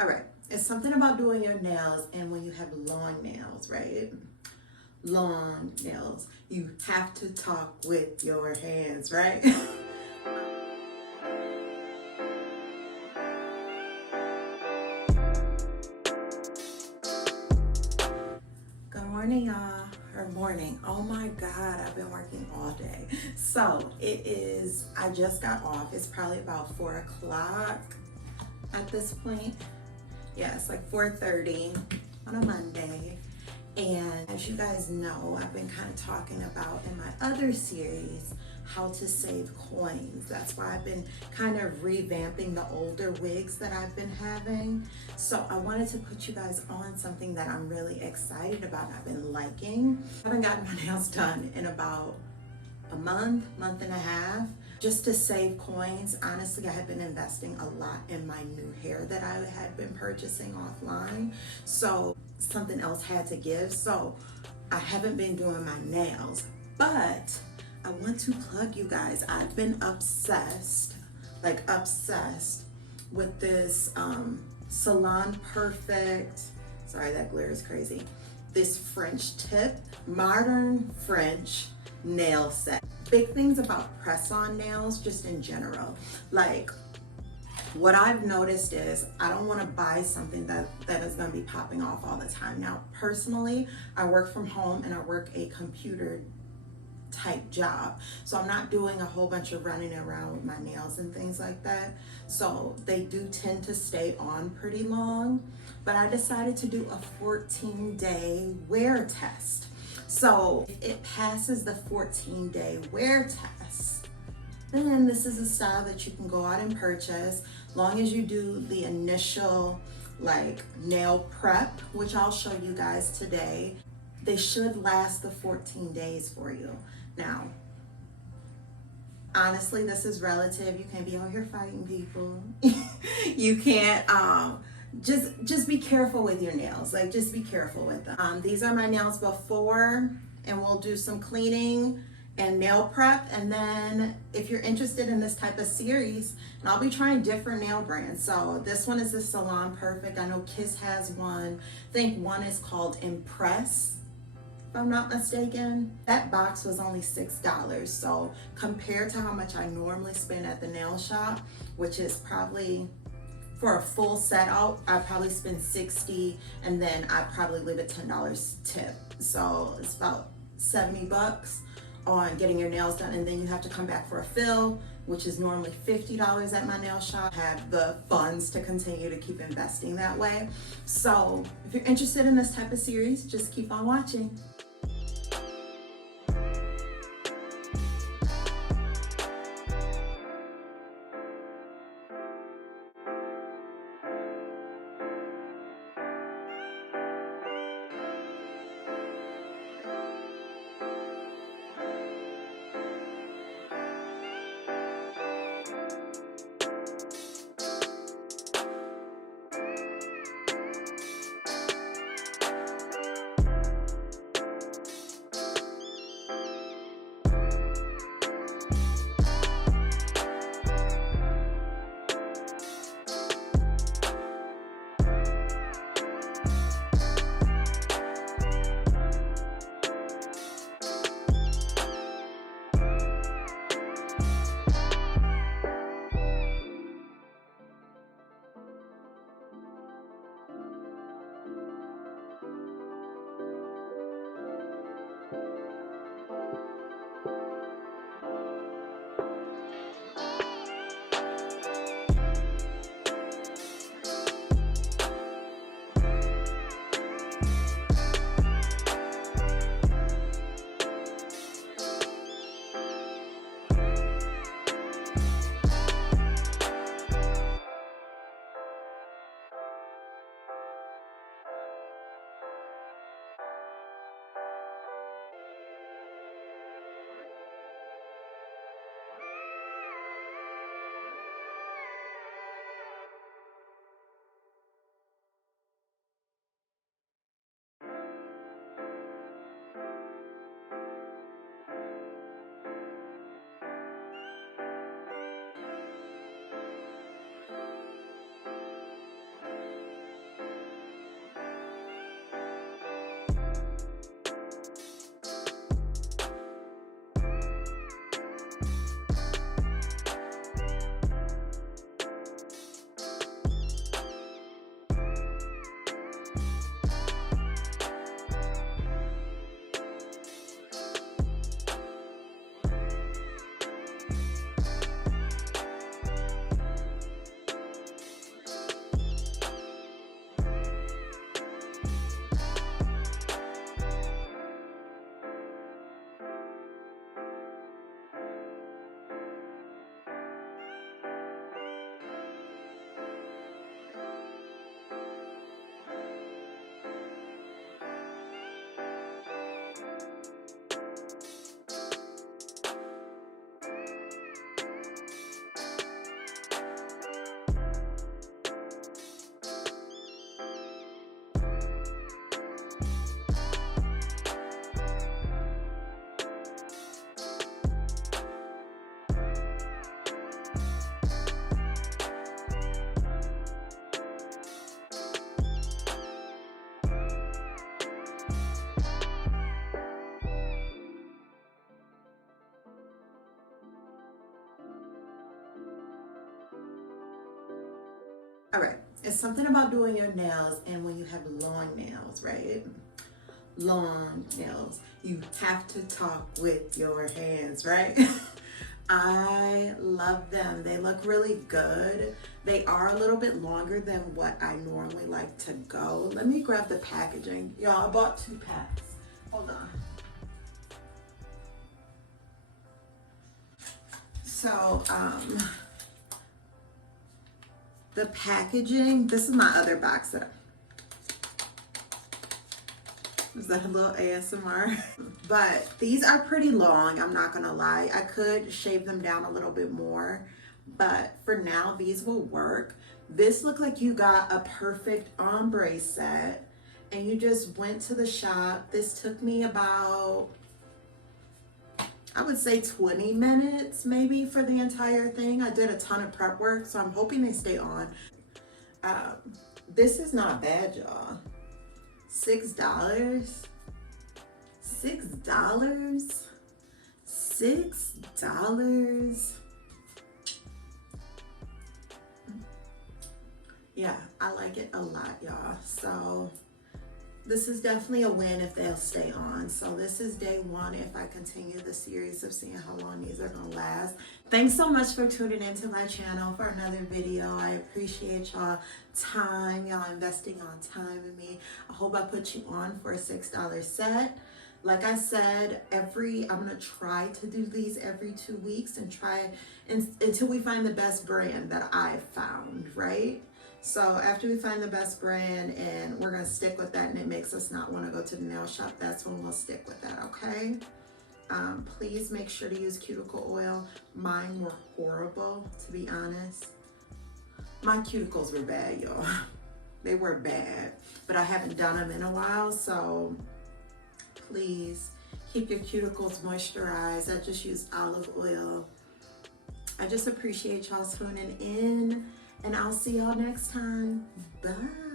All right, it's something about doing your nails, and when you have long nails, right? Long nails, you have to talk with your hands, right? Good morning, y'all. Or morning. Oh my God, I've been working all day. So it is, I just got off. It's probably about 4 o'clock at this point. Yeah, it's like 4:30 on a Monday. And as you guys know, I've been kind of talking about in my other series how to save coins. That's why I've been kind of revamping the older wigs that I've been having. So I wanted to put you guys on something that I'm really excited about and I've been liking. I haven't gotten my nails done in about a month and a half, just to save coins. Honestly, I have been investing a lot in my new hair that I had been purchasing offline. So something else had to give. So I haven't been doing my nails, but I want to plug you guys. I've been obsessed, like obsessed with this Salon Perfect, sorry, that glare is crazy, this French tip, modern French nail set. Big things about press-on nails just in general. Like, what I've noticed is I don't want to buy something that is going to be popping off all the time. Now, personally, I work from home and I work a computer type job. So I'm not doing a whole bunch of running around with my nails and things like that. So they do tend to stay on pretty long, but I decided to do a 14-day wear test. So if it passes the 14-day wear test, then this is a style that you can go out and purchase, long as you do the initial like nail prep, which I'll show you guys today. They should last the 14 days for you. Now, honestly, this is relative. You can't be out here fighting people. You can't, just be careful with your nails. Like, just be careful with them. These are my nails before, and we'll do some cleaning and nail prep. And then if you're interested in this type of series, and I'll be trying different nail brands. So this one is the Salon Perfect. I know Kiss has one. I think one is called Impress, if I'm not mistaken. That box was only $6. So compared to how much I normally spend at the nail shop, which is probably, for a full set out, I probably spend $60, and then I probably leave a $10 tip. So it's about 70 bucks on getting your nails done, and then you have to come back for a fill, which is normally $50 at my nail shop. I have the funds to continue to keep investing that way. So if you're interested in this type of series, just keep on watching. All right, it's something about doing your nails, and when you have long nails, right? Long nails, you have to talk with your hands, right? I love them. They look really good. They are a little bit longer than what I normally like to go. Let me grab the packaging. Y'all, I bought 2 packs. Hold on. So, the packaging, this is my other box set. Is that a little ASMR? But these are pretty long, I'm not gonna lie. I could shave them down a little bit more, but for now, these will work. This looked like you got a perfect ombre set and you just went to the shop. This took me about, I would say 20 minutes maybe for the entire thing. I did a ton of prep work, so I'm hoping they stay on. This is not bad, y'all. $6? $6? $6? Yeah, I like it a lot, y'all. So this is definitely a win if they'll stay on. So this is day 1 if I continue the series of seeing how long these are gonna last. Thanks so much for tuning into my channel for another video. I appreciate y'all time, y'all investing on time in me. I hope I put you on for a $6 set. Like I said, I'm gonna try to do these every 2 weeks and try until we find the best brand that I've found, right? So after we find the best brand and we're gonna stick with that and it makes us not wanna go to the nail shop, that's when we'll stick with that, okay? Please make sure to use cuticle oil. Mine were horrible, to be honest. My cuticles were bad, y'all. They were bad, but I haven't done them in a while, so please keep your cuticles moisturized. I just use olive oil. I just appreciate y'all tuning in, and I'll see y'all next time. Bye.